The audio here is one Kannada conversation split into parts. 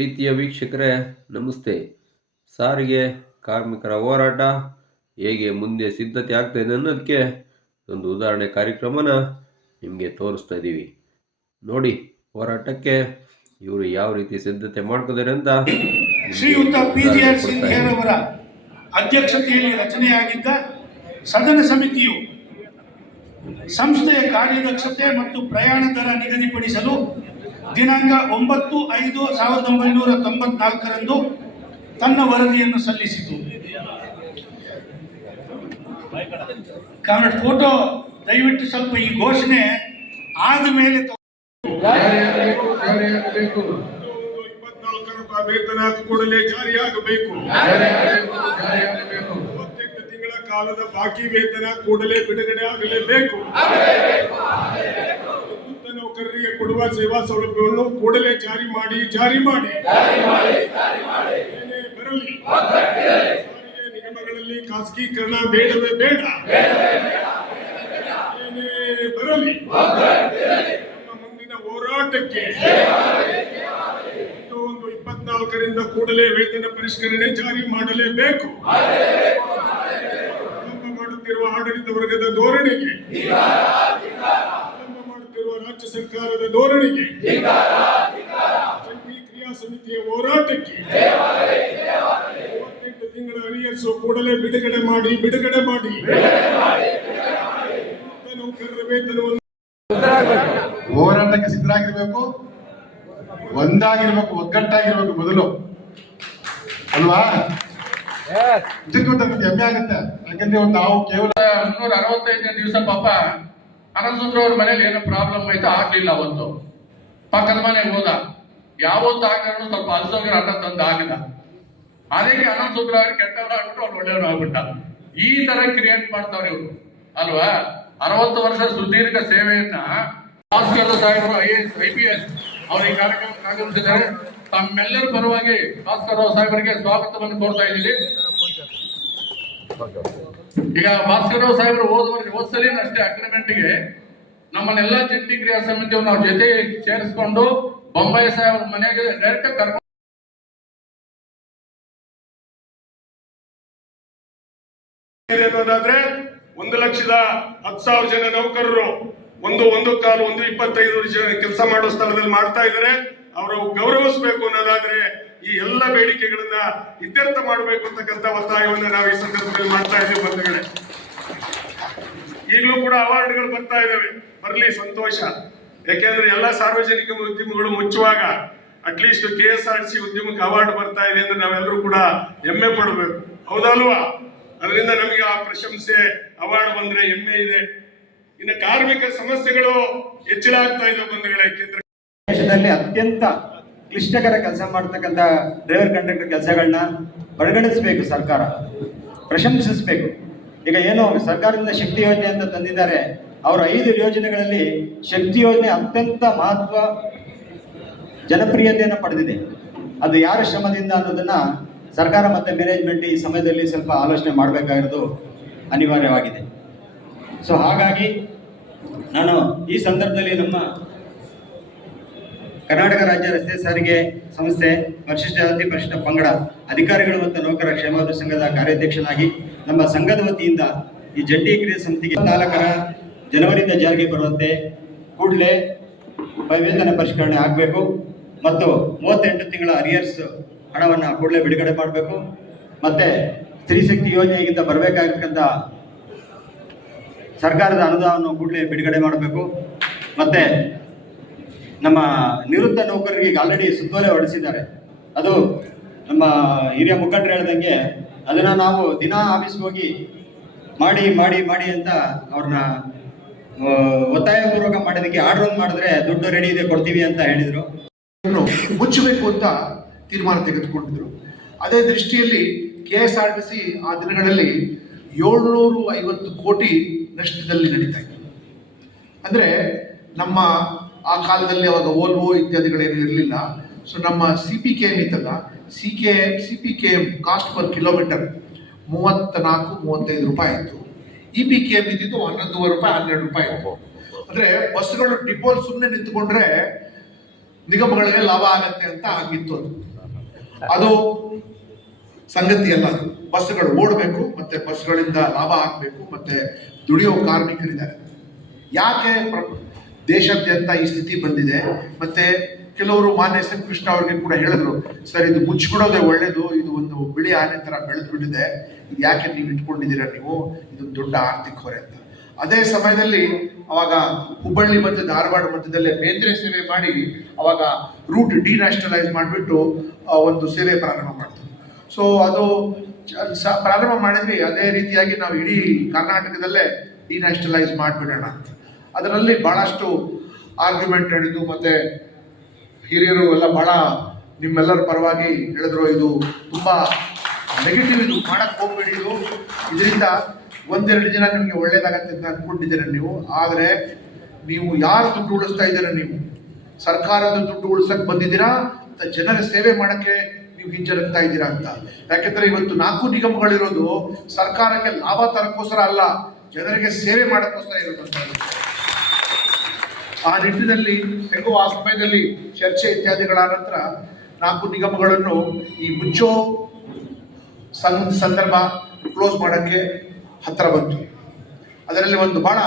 ಪ್ರೀತಿಯ ವೀಕ್ಷಕರೇ ನಮಸ್ತೆ. ಸಾರಿಗೆ ಕಾರ್ಮಿಕರ ಹೋರಾಟ ಹೇಗೆ ಮುಂದೆ ಸಿದ್ಧತೆ ಆಗ್ತಾ ಇದೆ ಅನ್ನೋದಕ್ಕೆ ಒಂದು ಉದಾಹರಣೆ ಕಾರ್ಯಕ್ರಮನ ನಿಮಗೆ ತೋರಿಸ್ತಾ ಇದ್ದೀವಿ. ನೋಡಿ ಹೋರಾಟಕ್ಕೆ ಇವರು ಯಾವ ರೀತಿ ಸಿದ್ಧತೆ ಮಾಡ್ಕೋತಾರೆ ಅಂತ ಶ್ರೀಯುತ ಪಿ ಜಿ ಆರ್ ಸಿಂಧೇರವರ ಅಧ್ಯಕ್ಷತೆಯಲ್ಲಿ ರಚನೆಯಾಗಿದ್ದ ಸದನ ಸಮಿತಿಯು ಸಂಸ್ಥೆಯ ಕಾರ್ಯದಕ್ಷತೆ ಮತ್ತು ಪ್ರಯಾಣ ದರ ನಿಗದಿಪಡಿಸಲು ದಿನಾಂಕ ಒಂಬತ್ತು ಐದು ಸಾವಿರದ ಒಂಬೈನೂರ ತೊಂಬತ್ನಾಲ್ಕರಂದು ತನ್ನ ವರದಿಯನ್ನು ಸಲ್ಲಿಸಿತು. ಕಾರಣ ಫೋಟೋ ದಯವಿಟ್ಟು ಸ್ವಲ್ಪ ಈ ಘೋಷಣೆ ಆದ ಮೇಲೆ ವೇತನ ಕೂಡಲೇ ಜಾರಿಯಾಗಬೇಕು. ತಿಂಗಳ ಕಾಲದ ಬಾಕಿ ವೇತನ ಕೂಡಲೇ ಬಿಡುಗಡೆ ಆಗಲೇಬೇಕು. ನೌಕರರಿಗೆ ಕೊಡುವ ಸೇವಾ ಸೌಲಭ್ಯವನ್ನು ಕೂಡಲೇ ಜಾರಿ ಮಾಡಿ ಜಾರಿ ಮಾಡಿ. ಸಾರಿಗೆ ನಿಗಮಗಳಲ್ಲಿ ಖಾಸಗೀಕರಣ ಬೇಡವೇ ಬೇಡ. ಬರಲಿ, ನಮ್ಮ ಮುಂದಿನ ಹೋರಾಟಕ್ಕೆ ಒಂದು ಇಪ್ಪತ್ನಾಲ್ಕರಿಂದ ಕೂಡಲೇ ವೇತನ ಪರಿಷ್ಕರಣೆ ಜಾರಿ ಮಾಡಲೇಬೇಕು. ಮಾಡುತ್ತಿರುವ ಆಡಳಿತ ವರ್ಗದ ಧೋರಣೆಗೆ ರಾಜ್ಯ ಸರ್ಕಾರದ ಧೋರಣೆಗೆ. ಜಂಟಿ ಕ್ರಿಯಾ ಸಮಿತಿಯ ಹೋರಾಟಕ್ಕೆ. ಮೂವತ್ತೆಂಟು ತಿಂಗಳ ಅರಿಯರ್ಸ್ ಕೂಡಲೇ ಬಿಡುಗಡೆ ಮಾಡಿ ಬಿಡುಗಡೆ ಮಾಡಿ. ನೌಕರರ ವೇತನವನ್ನು ಹೋರಾಟಕ್ಕೆ ಸಿದ್ಧರಾಗಿರ್ಬೇಕು. ಒಂದಾಗಿರ್ಬೇಕು ಒಗ್ಗಟ್ಟಾಗಿರ್ಬೇಕು ಮೊದಲು. ಅಲ್ವಾ? ಇದಕ್ಕೆ ಹೆಮ್ಮೆ ಆಗುತ್ತೆ. ಯಾಕಂದ್ರೆ ಒಂದು ನಾವು ಕೇವಲ ಮುನ್ನೂರ ಅರವತ್ತೈದನೇ ದಿವಸ ಪಾಪ ಅನಂತಸುಂದ್ರ ಅವ್ರ ಮನೇಲಿ ಏನೋ ಪ್ರಾಬ್ಲಮ್ ಆಯ್ತು ಆಗ್ಲಿಲ್ಲ ಅವತ್ತು. ಪಕ್ಕದ ಮನೆಗೆ ಹೋದ. ಯಾವತ್ತು ಆಗಿರೋ ಸ್ವಲ್ಪ ಅಲ್ಸೋಗ್ರ ಅನ್ನ ತಂದು ಆಗಿಲ್ಲ ಅದಕ್ಕೆ ಅವ್ರಿಗೆ ಕೆಟ್ಟವ್ರು ಆಗ್ಬಿಟ್ಟು ಅವ್ರು ಒಳ್ಳೆಯವ್ರು ಆಗ್ಬಿಟ್ಟ. ಈ ತರ ಕ್ರಿಯೇಟ್ ಮಾಡ್ತಾವ್ರೆ ಇವರು. ಅಲ್ವಾ? ಅರವತ್ತು ವರ್ಷ ಸುದೀರ್ಘ ಸೇವೆಯನ್ನ ಭಾಸ್ಕರ್ ಸಾಹೇಬರು I S I P S ಅವರು ಈ ಕಾರ್ಯಕ್ರಮಕ್ಕೆ ಆಗಮಿಸಿದ್ದಾರೆ. ತಮ್ಮೆಲ್ಲರ ಪರವಾಗಿ ಭಾಸ್ಕರ್ ರಾವ್ ಸಾಹೇಬರಿಗೆ ಸ್ವಾಗತವನ್ನು ಕೋರ್ತಾ ಇದ್ದೀವಿ ಈಗ ಭಾಸ್ಕರರಾವ್ ಸಾಹೇಬರು ಹೋದ ವರ್ಷ ಹೋದ್ಸಲಿನ ಅಷ್ಟೇ ಅಗ್ರಿಮೆಂಟ್ಗೆ. ನಮ್ಮನ್ನೆಲ್ಲ ಜಂಟಿ ಕ್ರಿಯಾ ಸಮಿತಿಯವರು ನಾವು ಜೊತೆ ಸೇರಿಸ್ಕೊಂಡು ಬೊಂಬಾಯಿ ಸಾಹೇಬ್ರ ಮನೆಗೆ ಡೈರೆಕ್ಟ್ ಕರ್ಕೊಂಡು ಒಂದು ಲಕ್ಷದ ಹತ್ತು ಸಾವಿರ ಜನ ನೌಕರರು ಒಂದು ಒಂದು ಕಾಲು, ಒಂದು ಇಪ್ಪತ್ತೈದು ಜನ ಕೆಲಸ ಮಾಡೋ ಸ್ಥಳದಲ್ಲಿ ಮಾಡ್ತಾ ಇದ್ದಾರೆ. ಅವರು ಗೌರವಿಸಬೇಕು ಅನ್ನೋದಾದ್ರೆ ಈ ಎಲ್ಲ ಬೇಡಿಕೆಗಳನ್ನ ಇತ್ಯರ್ಥ ಮಾಡಬೇಕು ಅಂತಕ್ಕಂಥ ಒತ್ತಾಯವನ್ನು ನಾವು ಈ ಸಂದರ್ಭದಲ್ಲಿ ಮಾಡ್ತಾ ಇದ್ದೇವೆ ಬಂಧುಗಳೇ. ಈಗಲೂ ಕೂಡ ಅವಾರ್ಡ್ಗಳು ಬರ್ತಾ ಇದ್ದಾವೆ ಬರಲಿ ಸಂತೋಷ. ಯಾಕೆಂದ್ರೆ ಎಲ್ಲ ಸಾರ್ವಜನಿಕ ಉದ್ಯಮಗಳು ಮುಚ್ಚುವಾಗ at least K S R C ಉದ್ಯಮಕ್ಕೆ ಅವಾರ್ಡ್ ಬರ್ತಾ ಇದೆ ಅಂದ್ರೆ ನಾವೆಲ್ಲರೂ ಕೂಡ ಹೆಮ್ಮೆ ಪಡಬೇಕು. ಹೌದಲ್ವಾ? ಅದರಿಂದ ನಮಗೆ ಆ ಪ್ರಶಂಸೆ, ಅವಾರ್ಡ್ ಬಂದ್ರೆ ಹೆಮ್ಮೆ ಇದೆ. ಇನ್ನು ಕಾರ್ಮಿಕ ಸಮಸ್ಯೆಗಳು ಹೆಚ್ಚಳ ಆಗ್ತಾ ಇದೆ ಬಂಧುಗಳೇ. ದೇಶದಲ್ಲಿ ಅತ್ಯಂತ ಕ್ಲಿಷ್ಟಕರ ಕೆಲಸ ಮಾಡ್ತಕ್ಕಂಥ ಡ್ರೈವರ್ ಕಂಡಕ್ಟರ್ ಕೆಲಸಗಳನ್ನ ಪರಿಗಣಿಸಬೇಕು ಸರ್ಕಾರ. ಪ್ರಶಂಸಿಸಬೇಕು. ಈಗ ಏನು, ಸರ್ಕಾರದಿಂದ ಶಕ್ತಿ ಯೋಜನೆ ಅಂತ ತಂದಿದ್ದಾರೆ. ಅವರ ಐದು ಯೋಜನೆಗಳಲ್ಲಿ ಶಕ್ತಿ ಯೋಜನೆ ಅತ್ಯಂತ ಮಹತ್ವ ಜನಪ್ರಿಯತೆಯನ್ನು ಪಡೆದಿದೆ. ಅದು ಯಾರ ಶ್ರಮದಿಂದ ಅನ್ನೋದನ್ನ ಸರ್ಕಾರ ಮತ್ತು ಮ್ಯಾನೇಜ್ಮೆಂಟ್ ಈ ಸಮಯದಲ್ಲಿ ಸ್ವಲ್ಪ ಆಲೋಚನೆ ಮಾಡಬೇಕಾಗಿರೋದು ಅನಿವಾರ್ಯವಾಗಿದೆ. ಸೊ ಹಾಗಾಗಿ ನಾನು ಈ ಸಂದರ್ಭದಲ್ಲಿ ನಮ್ಮ ಕರ್ನಾಟಕ ರಾಜ್ಯ ರಸ್ತೆ ಸಾರಿಗೆ ಸಂಸ್ಥೆ ಪರಿಶಿಷ್ಟ ಜಾತಿ, ಪರಿಶಿಷ್ಟ ಪಂಗಡ ಅಧಿಕಾರಿಗಳು ಮತ್ತು ನೌಕರರ ಕ್ಷೇಮಾಭಿವೃದ್ಧಿ ಸಂಘದ ಕಾರ್ಯಾಧ್ಯಕ್ಷನಾಗಿ ನಮ್ಮ ಸಂಘದ ವತಿಯಿಂದ ಈ ಜಂಟಿ ಕ್ರಿಯಾ ಸಮಿತಿಗೆ ನಾಲ್ಕರ ಜನವರಿಯಿಂದ ಜಾರಿಗೆ ಬರುವಂತೆ ಕೂಡಲೇ ವೇತನ ಪರಿಷ್ಕರಣೆ ಆಗಬೇಕು ಮತ್ತು ಮೂವತ್ತೆಂಟು ತಿಂಗಳ ಅರಿಯರ್ಸ್ ಹಣವನ್ನು ಕೂಡಲೇ ಬಿಡುಗಡೆ ಮಾಡಬೇಕು. ಮತ್ತು ಸ್ತ್ರೀ ಶಕ್ತಿ ಯೋಜನೆಗಿಂತ ಬರಬೇಕಾಗಿರ್ತಕ್ಕಂಥ ಸರ್ಕಾರದ ಅನುದಾನವನ್ನು ಕೂಡಲೇ ಬಿಡುಗಡೆ ಮಾಡಬೇಕು. ಮತ್ತೆ ನಮ್ಮ ನಿವೃತ್ತ ನೌಕರರಿಗೆ ಆಲ್ರೆಡಿ ಸುತ್ತೋಲೆ ಹೊಡೆಸಿದ್ದಾರೆ. ಅದು ನಮ್ಮ ಹಿರಿಯ ಮುಖಂಡರು ಹೇಳ್ದಂಗೆ ಅದನ್ನ ನಾವು ದಿನ ಆಫೀಸ್ ಹೋಗಿ ಮಾಡಿ ಮಾಡಿ ಮಾಡಿ ಅಂತ ಅವ್ರನ್ನ ಒತ್ತಾಯ ಪೂರ್ವಕ ಮಾಡೋದಕ್ಕೆ ಆರ್ಡರ್ ಮಾಡಿದ್ರೆ ದುಡ್ಡು ರೆಡಿ ಇದೆ, ಕೊಡ್ತೀವಿ ಅಂತ ಹೇಳಿದ್ರು. ಮುಚ್ಚಬೇಕು ಅಂತ ತೀರ್ಮಾನ ತೆಗೆದುಕೊಂಡಿದ್ರು. ಅದೇ ದೃಷ್ಟಿಯಲ್ಲಿ K S R T C ಆ ದಿನಗಳಲ್ಲಿ ಏಳ್ನೂರು ಐವತ್ತು ಕೋಟಿ ನಷ್ಟದಲ್ಲಿ ನಡೀತಾ ಇತ್ತು. ಅಂದ್ರೆ ನಮ್ಮ ಆ ಕಾಲದಲ್ಲಿ ಅವಾಗ ಓಲ್ವೋ ಇತ್ಯಾದಿಗಳೇನು ಇರಲಿಲ್ಲ. ಸೊ ನಮ್ಮ ಸಿ ಪಿ ಕೆ ಎಂ ಇತ್ತಲ್ಲ C K C P K M cost per kilometre ಮೂವತ್ತ ನಾಲ್ಕು ಮೂವತ್ತೈದು ರೂಪಾಯಿ ಇತ್ತು. ಇ ಪಿ ಕೆ ಎಂ ಇದ್ದಿದ್ದು ಹನ್ನೊಂದುವರೆ ರೂಪಾಯಿ ಹನ್ನೆರಡು ರೂಪಾಯಿ ಇತ್ತು. ಅಂದ್ರೆ ಬಸ್ಗಳು ಡಿಪೋಲ್ ಸುಮ್ಮನೆ ನಿಂತ್ಕೊಂಡ್ರೆ ನಿಗಮಗಳಿಗೆ ಲಾಭ ಆಗತ್ತೆ ಅಂತ ಆಗಿತ್ತು ಅದು. ಅದು ಸಂಗತಿ ಅಲ್ಲ ಅದು. ಬಸ್ಗಳು ಓಡಬೇಕು ಮತ್ತೆ ಬಸ್ಗಳಿಂದ ಲಾಭ ಆಗಬೇಕು ಮತ್ತೆ ದುಡಿಯೋ ಕಾರ್ಮಿಕರಿದ್ದಾರೆ. ಯಾಕೆ ದೇಶಾದ್ಯಂತ ಈ ಸ್ಥಿತಿ ಬಂದಿದೆ. ಮತ್ತೆ ಕೆಲವರು ಮಾನ್ಯ ಶ್ರೀ ಕೃಷ್ಣ ಅವ್ರಿಗೆ ಕೂಡ ಹೇಳಿದ್ರು, ಸರ್, ಇದು ಮುಚ್ಚಿಬಿಡೋದೇ ಒಳ್ಳೇದು, ಇದು ಒಂದು ಬಿಳಿ ಆನೆ ತರ ಬೆಳೆದು ಬಿಟ್ಟಿದೆ ಇದು ಯಾಕೆ ನೀವು ಇಟ್ಕೊಂಡಿದ್ದೀರಾ ನೀವು? ಇದು ದೊಡ್ಡ ಆರ್ಥಿಕ ಹೊರೆ ಅಂತ. ಅದೇ ಸಮಯದಲ್ಲಿ ಅವಾಗ ಹುಬ್ಬಳ್ಳಿ ಮತ್ತು ಧಾರವಾಡ ಮಧ್ಯದಲ್ಲೇ ಬೇಂದ್ರೆ ಸೇವೆ ಮಾಡಿ ಅವಾಗ ರೂಟ್ ಡಿನ್ಯಾಷನಲೈಸ್ ಮಾಡಿಬಿಟ್ಟು ಒಂದು ಸೇವೆ ಪ್ರಾರಂಭ ಮಾಡ್ತಾರೆ ಸೊ ಅದು ಪ್ರಾರಂಭ ಮಾಡಿದ್ವಿ ಅದೇ ರೀತಿಯಾಗಿ ನಾವು ಇಡೀ ಕರ್ನಾಟಕದಲ್ಲೇ ಡಿನ್ಯಾಷನಲೈಸ್ ಮಾಡಿಬಿಡೋಣ ಅಂತ. ಅದರಲ್ಲಿ ಬಹಳಷ್ಟು ಆರ್ಗ್ಯುಮೆಂಟ್ ನಡೆದು ಮತ್ತೆ ಹಿರಿಯರು ಎಲ್ಲ ಬಹಳ ನಿಮ್ಮೆಲ್ಲರ ಪರವಾಗಿ ಹೇಳಿದ್ರು, ಇದು ತುಂಬಾ ನೆಗೆಟಿವ್ ಇದು. ಮಾಡಕ್ಕೆ ಹೋಗ್ಬೇಡಿ ಇದು. ಇದರಿಂದ ಒಂದೆರಡು ದಿನ ನಿಮಗೆ ಒಳ್ಳೇದಾಗತ್ತೆ ಅಂತ ಅಂದ್ಕೊಂಡಿದ್ದೀರ ನೀವು. ಆದರೆ ನೀವು ಯಾರು ದುಡ್ಡು ಉಳಿಸ್ತಾ ಇದ್ದೀರ ನೀವು? ಸರ್ಕಾರದ ದುಡ್ಡು ಉಳಿಸಕ್ ಬಂದಿದ್ದೀರಾ? ಅಂತ ಜನರ ಸೇವೆ ಮಾಡಕ್ಕೆ ನೀವು ಹಿಂಜರುಗ್ತಾ ಇದ್ದೀರಾ ಅಂತ. ಯಾಕೆಂದರೆ ಇವತ್ತು ನಾಲ್ಕು ನಿಗಮಗಳಿರೋದು ಸರ್ಕಾರಕ್ಕೆ ಲಾಭ ತರಕ್ಕೋಸ್ಕರ ಅಲ್ಲ, ಜನರಿಗೆ ಸೇವೆ ಮಾಡೋಕ್ಕೋಸ್ಕರ ಇರೋದು ಅಂತ. ಆ ನಿಟ್ಟಿನಲ್ಲಿ ಹೆಂಗೋ ಆ ಸಮಯದಲ್ಲಿ ಚರ್ಚೆ ಇತ್ಯಾದಿಗಳ ನಂತರ ನಾಲ್ಕು ನಿಗಮಗಳನ್ನು ಈ ಮುಚ್ಚೋ ಸಂದರ್ಭ ಕ್ಲೋಸ್ ಮಾಡೋಕ್ಕೆ ಹತ್ತಿರ ಬಂತು. ಅದರಲ್ಲಿ ಒಂದು ಬಹಳ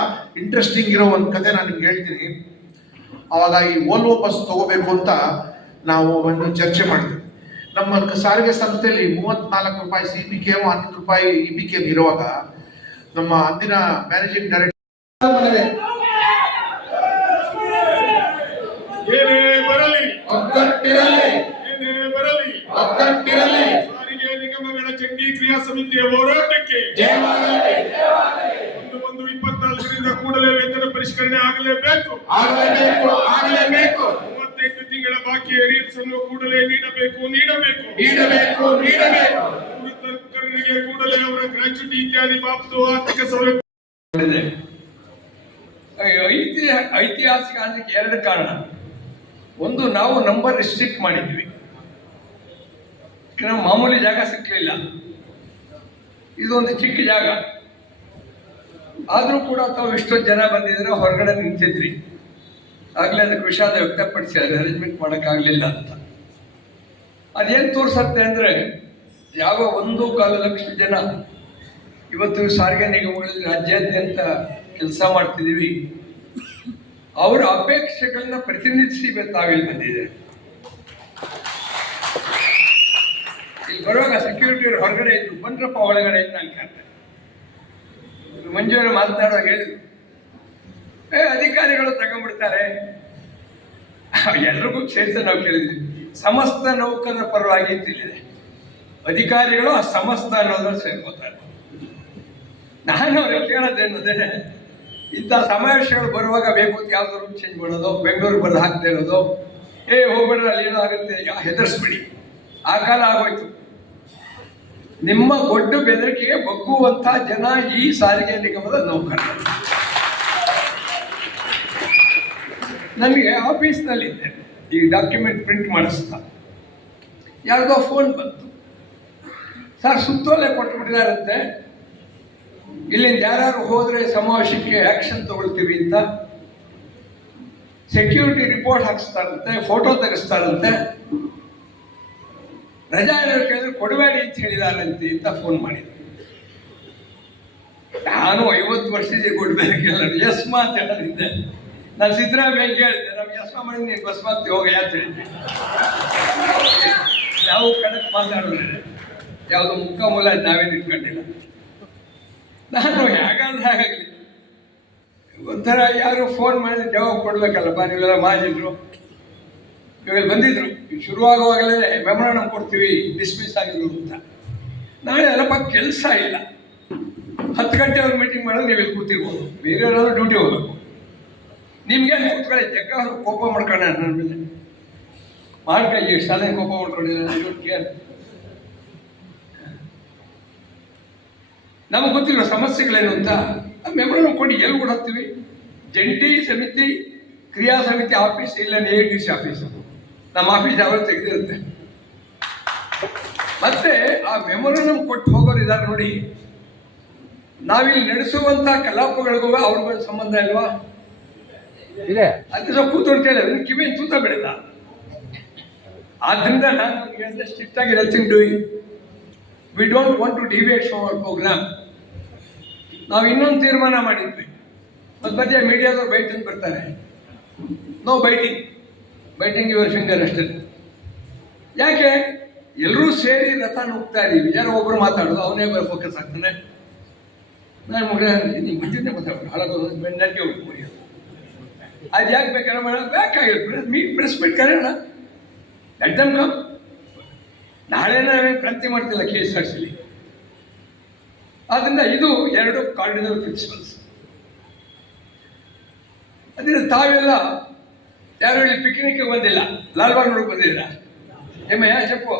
ಇಂಟ್ರೆಸ್ಟಿಂಗ್ ಇರೋ ಒಂದು ಕತೆ ನಾನು ನಿಮ್ಗೆ ಹೇಳ್ತೀನಿ. ಆವಾಗ ಈ ಓಲ್ವೋ ಬಸ್ ತಗೋಬೇಕು ಅಂತ ನಾವು ಒಂದು ಚರ್ಚೆ ಮಾಡಿದ್ವಿ. ನಮ್ಮ ಸಾರಿಗೆ ಸಂಸ್ಥೆಯಲ್ಲಿ ಮೂವತ್ನಾಲ್ಕು ರೂಪಾಯಿ ಸಿ ಪಿ ಕೆ ಹನ್ನೊಂದು ರೂಪಾಯಿ ಇ ಪಿ ಕೆ ಇರುವಾಗ ನಮ್ಮ ಅಂದಿನ ಮ್ಯಾನೇಜಿಂಗ್ ಡೈರೆಕ್ಟರ್ ಪರಿಷ್ಕರಣೆ ಆಗಲೇಬೇಕು. ಆಗಲೇಬೇಕು ಆಗಲೇಬೇಕು. ಮೂವತ್ತೈದು ತಿಂಗಳ ಬಾಕಿ ಏರಿಯರ್ಸ್ ಅನ್ನು ಕೂಡಲೇ ನೀಡಬೇಕು ನೀಡಬೇಕು. ನೀಡಬೇಕು ನೀಡಬೇಕು. ಕೂಡಲೇ ಅವರ ಗ್ರಾಚ್ಯುಟಿ ಇತ್ಯಾದಿ ಬಾಬು ಆರ್ಥಿಕ ಸೌಲಭ್ಯ ಐತಿಹಾಸಿಕ ಐತಿಹಾಸಿಕ ಅನ್ನಕ್ಕೆ ಎರಡು ಕಾರಣ. ಒಂದು ನಾವು ನಂಬರ್ ರಿಸ್ಟ್ರಿಕ್ಟ್ ಮಾಡಿದ್ವಿ. ಮಾಮೂಲಿ ಜಾಗ ಸಿಕ್ಕಲಿಲ್ಲ ಇದೊಂದು ಚಿಕ್ಕ ಜಾಗ. ಆದರೂ ಕೂಡ ತಾವು ಎಷ್ಟೋ ಜನ ಬಂದಿದ್ರೆ ಹೊರಗಡೆ ನಿಂತಿದ್ರಿ. ಆಗಲೇ ಅದಕ್ಕೆ ವಿಷಾದ ವ್ಯಕ್ತಪಡಿಸಿ ಅರೇಂಜ್ಮೆಂಟ್ ಮಾಡೋಕ್ಕಾಗಲಿಲ್ಲ ಅಂತ. ಅದೇನು ತೋರಿಸತ್ತೆ ಅಂದರೆ, ಯಾವ ಒಂದು ಕಾಲು ಲಕ್ಷ ಜನ ಇವತ್ತು ಸಾರಿಗೆ ನಿಗಮಗಳಲ್ಲಿ ರಾಜ್ಯಾದ್ಯಂತ ಕೆಲಸ ಮಾಡ್ತಿದ್ದೀವಿ ಅವರ ಅಪೇಕ್ಷೆಗಳನ್ನ ಪ್ರತಿನಿಧಿಸಿ ತಾವಿಲ್ಲಿ ಬಂದಿದೆ ಇಲ್ಲಿ ಬರುವಾಗ ಸೆಕ್ಯೂರಿಟಿ ಹೊರಗಡೆ ಇದ್ದು ಬಂದ್ರಪ್ಪ ಒಳಗಡೆ ಅಂತ ನಾನು ಕೇಳ್ದೆ ಮಂಜುವರು ಮಾತನಾಡುವಾಗ ಹೇಳಿದ್ರು. ಏ, ಅಧಿಕಾರಿಗಳು ತಗೊಂಡ್ಬಿಡ್ತಾರೆ. ಎಲ್ರಿಗೂ ಕ್ಷೇತ್ರ ನಾವು ಕೇಳಿದ್ವಿ. ಸಮಸ್ತ ನೌಕರರ ಪರವಾಗಿ ತಿಳಿದೆ ಅಧಿಕಾರಿಗಳು ಆ ಸಮಸ್ತ ಅನ್ನೋದ್ರಲ್ಲಿ ಸೇರ್ಕೋತಾರೆ. ನಾನು ಅವ್ರಿಗೆ ಕೇಳೋದೇನದೇ ಇಂಥ ಸಮಾವೇಶಗಳು ಬರುವಾಗ ಬೇಕು ಅಂತ ಯಾವ್ದು ರೂಮ್ ಚೇಂಜ್ ಮಾಡೋದು ಬೆಂಗಳೂರು ಬಂದು ಹಾಕ್ತಾ ಇರೋದು, ಏ, ಹೋಗ್ಬಿಡ್ರೆ, ಅಲ್ಲಿ ಏನೋ ಆಗುತ್ತೆ ಹೆದರ್ಸ್ಬಿಡಿ. ಆ ಕಾಲ ಆಗೋಯ್ತು. ನಿಮ್ಮ ಗೊಡ್ಡು ಬೆದರಿಕೆಗೆ ಬಗ್ಗುವಂಥ ಜನ ಈ ಸಾರಿಗೆ ನಿಗಮದ ನೌಕರರು. ನನಗೆ ಆಫೀಸ್ನಲ್ಲಿದ್ದೆ. ಈ ಡಾಕ್ಯುಮೆಂಟ್ ಪ್ರಿಂಟ್ ಮಾಡಿಸ್ತಾ. ಯಾರಿಗೋ ಫೋನ್ ಬಂತು. ಸರ್, ಸುತ್ತೋಲೆ ಕೊಟ್ಬಿಟ್ಟಿದಾರಂತೆ. ಇಲ್ಲಿಂದ ಯಾರು ಹೋದರೆ ಸಮಾವೇಶಕ್ಕೆ ಆಕ್ಷನ್ ತಗೊಳ್ತೀವಿ ಅಂತ. ಸೆಕ್ಯೂರಿಟಿ ರಿಪೋರ್ಟ್ ಹಾಕಿಸ್ತಾರಂತೆ ಫೋಟೋ ತೆಗೆಸ್ತಾರಂತೆ. ರಜಾ ಏನಾದ್ರು ಕೇಳಿದ್ರೆ ಕೊಡಬೇಡಿ ಅಂತ ಹೇಳಿದಾರಂತೆ ಅಂತ ಫೋನ್ ಮಾಡಿದ್ರು. ನಾನು ಐವತ್ತು ವರ್ಷದ ಕೊಡಬೇಕಲ್ಲ. ಯಸ್ಮಾ ಅಂತ ಹೇಳಿದ್ದೆ. ನಾನು ಸಿದ್ದರಾಮಯ್ಯ ಹೇಳಿದ್ದೆ, ನಾವು ಯಸ್ಮಾ ಮಾಡಿದ್ರೆ ನೀನು ಬಸ್ ಮಾತಿ ಹೋಗ ಅಂತ ಹೇಳಿದ್ದೆ. ನಾವು ಕಡಕ್ ಮಾತಾಡೋಣ ಯಾವುದೋ ಮುಖ ಮೂಲ ನಾವೇನು ಇಟ್ಕೊಂಡಿಲ್ಲ. ನಾನು ಹೇಗಾದ್ರೆ ಹಾಗಾಗಲಿ ಒಂಥರ ಯಾರು ಫೋನ್ ಮಾಡಿದ್ರೆ ಜವಾಬ್ ಕೊಡ್ಬೇಕಲ್ಲಪ್ಪ ನೀವೆಲ್ಲ ಮಾಜಿದ್ರು ಇವಾಗ ಬಂದಿದ್ರು. ಶುರುವಾಗುವಾಗಲೇ ಮೆಮೊರಾಂಡಮ್ ಕೊಡ್ತೀವಿ ಡಿಸ್ಮಿಸ್ ಆಗಿದ್ರು ಅಂತ. ನಾಳೆ ಅಲ್ಲಪ್ಪ ಕೆಲಸ ಇಲ್ಲ. ಹತ್ತು ಗಂಟೆವರೆಗೆ ಮೀಟಿಂಗ್ ಮಾಡೋದು ನೀವು ಇಲ್ಲಿ ಕೂತಿರ್ಬೋದು. ಬೇರೆಯವರಾದ್ರೂ ಡ್ಯೂಟಿ ಹೋಗಬೇಕು. ನಿಮ್ಗೆ ಕೂತ್ಕೊಳ್ಳಿ ಜಗ್ಗ ಅವರು ಕೋಪ ಮಾಡ್ಕೊಂಡ ನನ್ನ ಮೇಲೆ? ಮಾಡ್ಕೊಳ್ಳಿ ಸಲ ಕೋಪ ಮಾಡ್ಕೊಂಡಿದ್ದಾರೆ ನಮಗೆ ಗೊತ್ತಿರೋ ಸಮಸ್ಯೆಗಳೇನು ಅಂತ? ಮೆಮೊರಾಂಡಮ್ ಕೊಂಡು, ಎಲ್ಲಿ ಕೊಡತ್ತೀವಿ ಜಂಟಿ ಸಮಿತಿ, ಕ್ರಿಯಾ ಸಮಿತಿ ಆಫೀಸ್ ಇಲ್ಲ ಎ ಡಿ ಸಿ ಆಫೀಸ್ ನಮ್ಮ ಆಫೀಸ್ ಯಾವಾಗ ತೆಗೆದಿರುತ್ತೆ? ಮತ್ತೆ ಆ ಮೆಮೊರಂಡಮ್ ಕೊಟ್ಟು ಹೋಗೋರು ಇದ್ದಾರೆ ನೋಡಿ. ನಾವಿಲ್ಲಿ ನಡೆಸುವಂತ ಕಲಾಪಗಳಿಗೂ ಅವ್ರಿಗೂ ಸಂಬಂಧ ಇಲ್ವಾ? ಇದೆ. ಅಲ್ಲಿ ಸ್ವಲ್ಪ ಕೇಳಿದ್ರೆ ಕಿವಿ ತೂತ ಬೆಳೆದ ಆದ್ರಿಂದ ನಾನು ಹೇಳಿದ್ರೆ ಸ್ಟ್ರಿಕ್ಟ್ ಆಗಿ nothing doing we don't want to deviate from our programme ನಾವು ಇನ್ನೊಂದು ತೀರ್ಮಾನ ಮಾಡಿದ್ವಿ. ಮಧ್ಯ ಮಧ್ಯೆ ಮೀಡಿಯಾದವ್ರು ಬೈಟ್ ಅಂತ ಬರ್ತಾರೆ. No biting biting your finger ಅಷ್ಟೇ. ಯಾಕೆ? ಎಲ್ಲರೂ ಸೇರಿ ರಥ ನುಗ್ತಾ ಇದ್ದೀವಿ ಯಾರೋ ಒಬ್ರು ಮಾತಾಡೋದು, ಅವನೇ ಫೋಕಸ್ ಆಗ್ತಾನೆ ನಾನು ಮಗ ನೀವು ಮುಂಚೆನೆ ಮಾತಾಡೋದು ಹಾಳಾಗೋದು ನನಗೆ ಹೋಗಿ ಮುರಿಯೋದು ಅದು ಯಾಕೆ ಬೇಕಾದ್ರೆ ಮಾಡೋದು ಬೇಕಾಗಿಲ್ಲ ಮೀ ಪ್ರೆಸ್ ಮೀಟ್ ಕರೆಯೋಣ ಲೆಟ್ ಕಮ್ ನಾಳೆ ನಾವೇನು ಕ್ರಾಂತಿ ಮಾಡ್ತಿಲ್ಲ ಕೆ ಎಸ್ ಆರ್ ಸಿಲಿ ಆದ್ದರಿಂದ ಇದು ಎರಡು ಕಾರ್ಡಿನಲ್ ಪ್ರಿನ್ಸಿಪಲ್ಸ್ ಅದರಿಂದ ತಾವೆಲ್ಲ ಯಾರು ಇಲ್ಲಿ ಪಿಕ್ನಿಕ್ ಬಂದಿಲ್ಲ? ಲಾಲ್ಬಾಗ್ ನೋಡಕ್ ಬಂದಿಲ್ಲ ಹೆಮ್ಮೆಯ? ಚಪ್ಪು?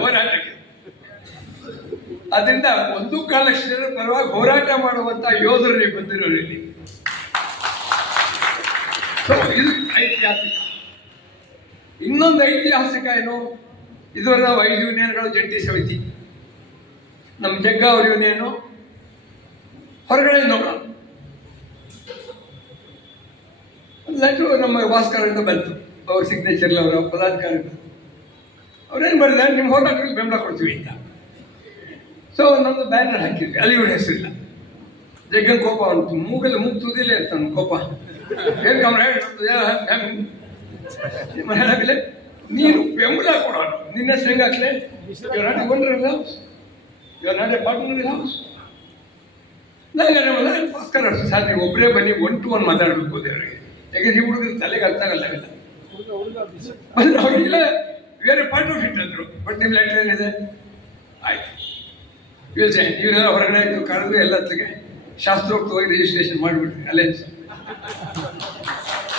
ಹೋರಾಟಕ್ಕೆ. ಅದರಿಂದ ಒಂದು ಕಾಲ ಪರವಾಗಿ ಹೋರಾಟ ಮಾಡುವಂತ ಯೋಧರು ನೀವು ಬಂದಿರೋರು ಇಲ್ಲಿ. ಐತಿಹಾಸಿಕ. ಇನ್ನೊಂದು ಐತಿಹಾಸಿಕ ಏನು? ಇದುವರೆಗೆ ವೈ ಯೂನಿಯನ್ಗಳು ಜಂಟಿ ಸಮಿತಿ. ನಮ್ಮ ಜಗ್ಗ ಅವ್ರ ಯೂನಿಯನು. ಹೊರಗಡೆ ನೋಡೋಣ. ಲೆಟ್ರು ನಮ್ಮ ಭಾಸ್ಕರಿಂದ ಬಂತು. ಅವ್ರ ಸಿಗ್ನೇಚರ್ ಅವರ ಪದಾಧಿಕಾರಿ ಅವ್ರೇನು ಮಾಡಿದ್ದಾರೆ ನಿಮ್ಮ ಹೋರಾಟಕ್ಕೆ ಬೆಂಬಲ ಕೊಡ್ತೀವಿ ಅಂತ. ಸೊ ನಮ್ಮದು ಬ್ಯಾನರ್ ಹಾಕಿದ್ವಿ. ಅಲ್ಲಿ ಇವ್ರ ಹೆಸರಿಲ್ಲ. ಜಗ್ಗನ್ ಕೋಪ ಅಂತು ಮೂಗಲ್ಲಿ ಮೂಗು ತುದಿಲೇ ಇರ್ತಾನೆ ಕೋಪ. ಏನು ಕಮ್ರೆ ಹೇಳಾಗಲೇ ನೀನು ಬೆಂಬಲ ಕೊಡೋಣ ನಿನ್ನ ಹೆಸರು ಹೆಂಗೆ ಹಾಕ್ಲೆ ಇವ್ರ ನಾಟಿ ಹೌಸ್ ಇವ್ರ ನಾಟಿ ಪಾರ್ಟ್ನರ್ ಹೌಸ್ ನಾನು ಭಾಸ್ಕರ್ ನೀವು ಒಬ್ಬರೇ ಬನ್ನಿ ಒನ್ ಟು ಒನ್ ಮಾತಾಡಬೇಕು ಅವರಿಗೆ. ಯಾಕಂದ್ರೆ ಈ ಹುಡುಗರು ತಲೆಗೆ ಅರ್ಥ ಆಗಲ್ಲ ಅವ್ರಿಗೆಲ್ಲ ಬೇರೆ ಪಾರ್ಟ್ ಆಫ್ ಇಟ್ ಅಂದರು. ಬಟ್ ನಿಮ್ಮ ಲೆಟರ್ ಏನಿದೆ ಆಯ್ತು. ಯೋಚನೆ ನೀವೆಲ್ಲ ಹೊರಗಡೆ ಕರೆದು ಎಲ್ಲ ಹತ್ತಿಗೆ ಶಾಸ್ತ್ರೋಕ್ತವಾಗಿ ರಿಜಿಸ್ಟ್ರೇಷನ್ ಮಾಡಿಬಿಟ್ರಿ. ಅಲ್ಲೇ.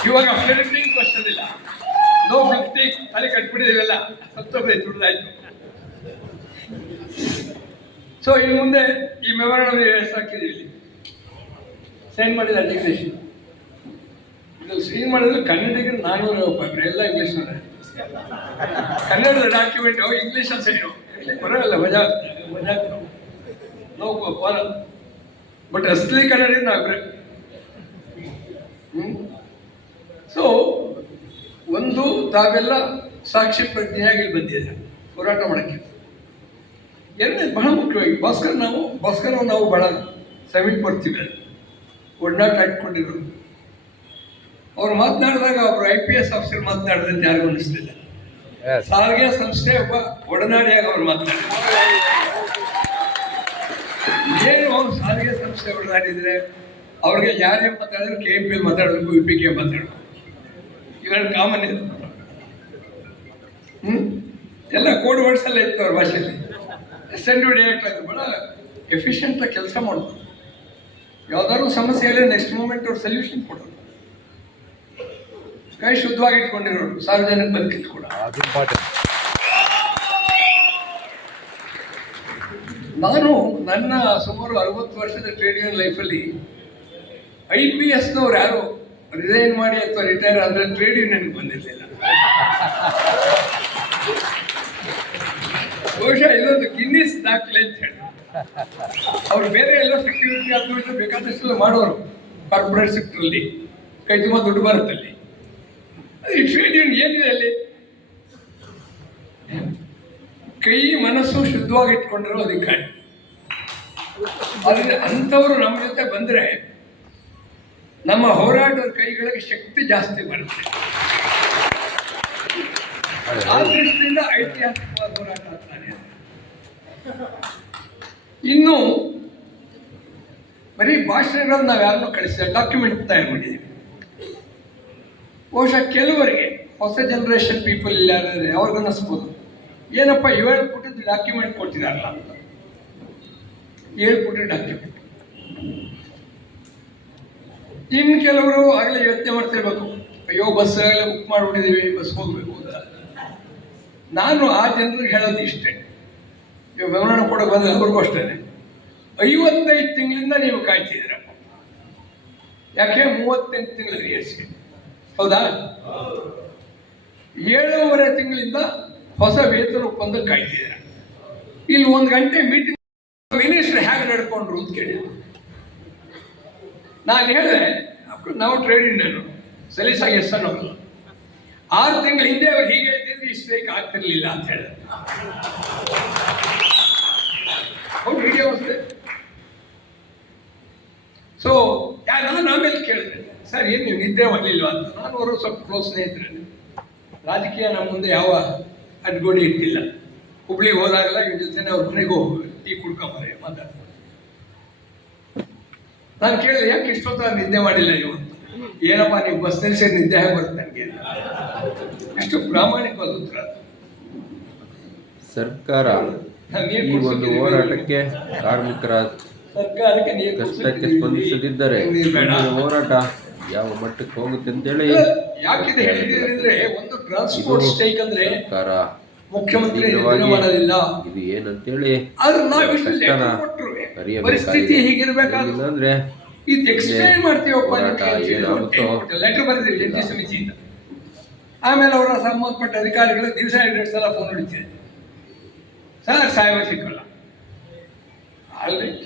ಇವಾಗ ಫಿಲ್ಟಿಂಗ್ ಕ್ವಶನ್ ಇಲ್ಲ. ನೋ ಫಿಫ್ಟಿ ತಲೆ ಕಟ್ಬಿಟ್ಟಿದ್ದೀವೆಲ್ಲ ಸತ್ತೋಗ್ರೆ ತುಳಿದಾಯ್ತು ಸೊ ಇನ್ನು ಮುಂದೆ ಈ ಎಷ್ಟು ಹಾಕಿದ್ದೀವಿ ಇಲ್ಲಿ. ಸೈನ್ ಮಾಡಿದ ಡಿಕ್ಲೇಷನ್ ಸೈನ್ ಮಾಡಿದ್ರೆ ಕನ್ನಡಿಗರು ನಾನ್ನೂರು ರೂಪಾಯಿ, ಎಲ್ಲ ಇಂಗ್ಲೀಷ್ನವರೇ ಕನ್ನಡದ ಡಾಕ್ಯುಮೆಂಟ್ ಇಂಗ್ಲೀಷ್ ಅಂತ ಸೈನು ಬರೋಲ್ಲ ಮಜಾ ಮಜಾ ನೋ ಪರ ಬಟ್ ಅಸಲಿ ಕನ್ನಡ ನಾವ್ರೆ ಸೊ ಒಂದು, ತಾವೆಲ್ಲ ಸಾಕ್ಷಿ ಪ್ರಜ್ಞೆಯಾಗಿ ಬಂದಿದೆ ಹೋರಾಟ ಮಾಡೋಕ್ಕೆ. ಎರಡನೇ ಬಹಳ ಮುಖ್ಯವಾಗಿ, ಭಾಸ್ಕರ್ ನಾವು ಭಾಸ್ಕರ್ ನಾವು ಬಹಳ ಸಮೀಪ ಬರ್ತೀವಿ. ಒಡನಾಟ ಇಟ್ಕೊಂಡಿದ್ರು ಅವ್ರು ಮಾತನಾಡಿದಾಗ ಒಬ್ರು ಐ ಪಿ ಎಸ್ ಆಫೀಸರ್ ಮಾತನಾಡಿದಂತೆ ಯಾರಿಗೂ ಅನಿಸ್ಲಿಲ್ಲ. ಸಾರಿಗೆ ಸಂಸ್ಥೆ ಒಬ್ಬ ಒಡನಾಡಿಯಾಗಿ ಅವ್ರು ಮಾತನಾಡಿದ್ರು. ಏನು ಅವ್ರು ಸಾರಿಗೆ ಸಂಸ್ಥೆ ಒಡನಾಡಿದ್ರೆ ಅವ್ರಿಗೆ ಯಾರೇ ಮಾತಾಡಿದ್ರು ಕೆ ಎಂ ಪಿ ಮಾತಾಡಬೇಕು ಯು ಪಿ ಕೆ ಮಾತಾಡಬೇಕು. ಇವೆರಡು ಕಾಮನ್ ಇದೆ. ಹ್ಮ್? ಎಲ್ಲ ಕೋಡ್ ವರ್ಡ್ಸ್ ಎಲ್ಲ ಇತ್ತು ಅವ್ರ ಭಾಷೆಯಲ್ಲಿ ಎಸ್ ಎನ್ ಡಿ ಡೈರೆಕ್ಟ್ ಆಗಿ ಭಾಳ ಎಫಿಷಿಯಂಟ್ ಆಗಿ ಕೆಲಸ ಮಾಡೋದು ಯಾವ್ದಾದ್ರು ಸಮಸ್ಯೆ ಇಲ್ಲ ನೆಕ್ಸ್ಟ್ ಮೂಮೆಂಟ್ ಅವ್ರು ಸೊಲ್ಯೂಷನ್ ಕೊಡೋದು ಕೈ ಶುದ್ಧವಾಗಿ ಇಟ್ಕೊಂಡಿರೋರು. ಸಾರ್ವಜನಿಕ ಬದುಕಿದ್ ಕೂಡ. ನಾನು ನನ್ನ ಸುಮಾರು ಅರವತ್ತು ವರ್ಷದ ಟ್ರೇಡ್ ಯೂನಿಯನ್ ಲೈಫಲ್ಲಿ ಐ ಪಿ ಎಸ್ನವ್ರು ಯಾರು ರಿಸೈನ್ ಮಾಡಿ ಅಥವಾ ರಿಟೈರ್ ಆದರೆ ಟ್ರೇಡ್ ಯೂನಿಯನ್ ಬಂದಿರಲಿಲ್ಲ. ಬಹುಶಃ ಇದೊಂದು ಗಿನ್ನಿಸ್ ದಾಖಲೆ ಅಂತ ಹೇಳಿ. ಅವ್ರು ಬೇರೆ ಎಲ್ಲ ಸೆಕ್ಯೂರಿಟಿ ಅದು ಬೇಕಾದಷ್ಟು ಮಾಡೋರು ಕಾರ್ಪೊರೇಟ್ ಸೆಕ್ಟ್ರಲ್ಲಿ ಕೈ ತುಂಬ ದುಡ್ಡು ಬರುತ್ತಲ್ಲಿ ಟ್ರೇಡ್ ಏನಿದೆ ಅಲ್ಲಿ? ಕೈ, ಮನಸ್ಸು ಶುದ್ಧವಾಗಿ ಇಟ್ಕೊಂಡಿರೋ ಅಧಿಕಾರಿ ಆದ್ರೆ ಅಂಥವ್ರು ನಮ್ಮ ಜೊತೆ ಬಂದ್ರೆ ನಮ್ಮ ಹೋರಾಟದ ಕೈಗಳಿಗೆ ಶಕ್ತಿ ಜಾಸ್ತಿ ಬರುತ್ತೆ. ಆ ದೃಷ್ಟಿಯಿಂದ ಐತಿಹಾಸಿಕವಾದ ಹೋರಾಟ ಆಗ್ತಾನೆ ಇನ್ನು ಬರೀ ಭಾಷಣಗಳನ್ನು ನಾವು ಯಾರನ್ನೂ ಕಳಿಸಿಲ್ಲ ಡಾಕ್ಯುಮೆಂಟ್ ತಯಾರು ಮಾಡಿದ್ದೀವಿ ಬಹುಶಃ ಕೆಲವರಿಗೆ ಹೊಸ ಜನರೇಷನ್ ಪೀಪಲ್ ಇಲ್ಲ ಅವ್ರಿಗೆ ಅನ್ನಿಸ್ಬೋದು. ಏನಪ್ಪ ಏಳು ಪುಟದ ಡಾಕ್ಯುಮೆಂಟ್ ಕೊಟ್ಟಿದಾರಲ್ಲ ಅಂತ. ಏಳು ಡಾಕ್ಯುಮೆಂಟ್ ಇನ್ನು ಕೆಲವರು ಆಗಲೇ ಯೋಚನೆ ಮಾಡ್ತಿರ್ಬೇಕು. ಅಯ್ಯೋ ಬಸ್ ಎಲ್ಲ ಬುಕ್ ಮಾಡಿಬಿಟ್ಟಿದ್ದೀವಿ ಬಸ್ ಹೋಗ್ಬೇಕು ಅಂತ. ನಾನು ಆ ಜನರಿಗೆ ಹೇಳೋದು ಇಷ್ಟೇ. ನೀವು ವಿವರಣ ಕೊಡೋಕೆ ಬಂದ್ರೆ ಅವ್ರಿಗೂ ಅಷ್ಟೇ ಐವತ್ತೈದು ತಿಂಗಳಿಂದ ನೀವು ಕಾಯ್ತಿದ್ದೀರ ಯಾಕೆ, ಮೂವತ್ತೆಂಟು ತಿಂಗಳು ರಿಯರ್ಸ್ಗೆ ಹೌದಾ? ಏಳೂವರೆ ತಿಂಗಳಿಂದ ಹೊಸ ವೇತನ ಒಪ್ಪಂದ ಕಾಯ್ತಿದ್ದೀರ. ಇಲ್ಲಿ ಒಂದು ಗಂಟೆ ಮೀಟಿಂಗ್ ಮಿನಿಸ್ಟರ್ ಹೇಗೆ ನಡ್ಕೊಂಡ್ರು ಅಂತ ಕೇಳಿ. ನಾನು ಹೇಳಿದೆ, ನಾವು ಟ್ರೇಡ್ ಇಂಡಿಯನ್ ಸಲೀಸಾಗಿ ಎಸ್ ಅನ್ನೋದು ಆರು ತಿಂಗಳ ಹಿಂದೆ ಅವ್ರು ಹೀಗೆ ಹೇಳ್ತಿದ್ರು, ಈ ಸ್ಟ್ರೈಕ್ ಆಗ್ತಿರ್ಲಿಲ್ಲ ಅಂತ ಹೇಳಿದ. ಅವ್ರು ವಿಡಿಯೋ ಸೊ ನಾನು ಆಮೇಲೆ ಕೇಳಿದೆ ಸರ್ ಏನು ನೀವು ನಿದ್ದೆ ಮಾಡಲಿಲ್ವಾ ಅಂತ. ನಾನು ಅವರು ಸ್ವಲ್ಪ ಕ್ಲೋಸ್ ಸ್ನೇಹಿತರೆ. ರಾಜಕೀಯ ನಮ್ಮ ಮುಂದೆ ಯಾವ ಅಡ್ಗೋಡಿ ಇಟ್ಟಿಲ್ಲ. ಹುಬ್ಳಿಗೆ ಹೋದಾಗಲ್ಲ ಇವ್ರ ಜೊತೆ ಅವ್ರ ಮನೆಗೂ ಟೀ ಕುಡ್ಕೊಂಬರೆ ಮಾತಾಡ್ತಾರೆ ನಾನು ಕೇಳಿದೆ ಯಾಕೆ ಇಷ್ಟೊತ್ತ ನಿದ್ದೆ ಮಾಡಿಲ್ಲ ನೀವು? ಅಂತ. ಏನಪ್ಪ ನೀವು ಬಸ್ ನಿಲ್ಸಿ ನಿದ್ದೆ ಹೇಗೆ ಬರುತ್ತೆ ನನಗೆ? ಇಷ್ಟು ಪ್ರಾಮಾಣಿಕವಾದ ಉತ್ತರ. ಸರ್ಕಾರ ಈ ಒಂದು. ಹೋರಾಟಕ್ಕೆ ಕಾರ್ಮಿಕರ ಕಷ್ಟಕ್ಕೆ ಕುಡ್ಸಿದ್ದೀನಿ. ಸ್ಪಂದಿಸದಿದ್ದರೆ ಹೋರಾಟ ಯಾವ ಮಟ್ಟಕ್ಕೆ ಹೋಗುತ್ತೆ ಅಂತೇಳಿ ಯಾಕಿದೆ ಹೇಳಿದ್ರೆ ಒಂದು ಟ್ರಾನ್ಸ್ಪೋರ್ಟ್ ಸ್ಟೇಕ್ ಅಂದ್ರೆ ಸರ್ಕಾರ ಮುಖ್ಯಮಂತ್ರಿ ಮಾಡೋದಿಲ್ಲ ಇದು ಏನಂತೇಳಿ ಕಷ್ಟನ ಪರಿಸ್ಥಿತಿ ಹೀಗಿರ್ಬೇಕಾದ್ರೆ ಇಲ್ಲ ಅಂದ್ರೆ ಇದು ಎಕ್ಸ್ಪ್ಲೈನ್ ಮಾಡ್ತೀವಪ್ಪ ಲೆಟರ್ ಬರೆದಿರಿ ಜಂಟಿ ಸಮಿತಿಯಿಂದ ಆಮೇಲೆ ಅವರ ಸಂಬಂಧಪಟ್ಟ ಅಧಿಕಾರಿಗಳು ದಿವಸ ಎರಡು ಸಲ ಫೋನ್ ಹೊಡಿತಿದೆ ಸರ್ ಸಾಹೇಬ ಸಿಕ್ಕಲ್ಲ. ಆಲ್ರೈಟ್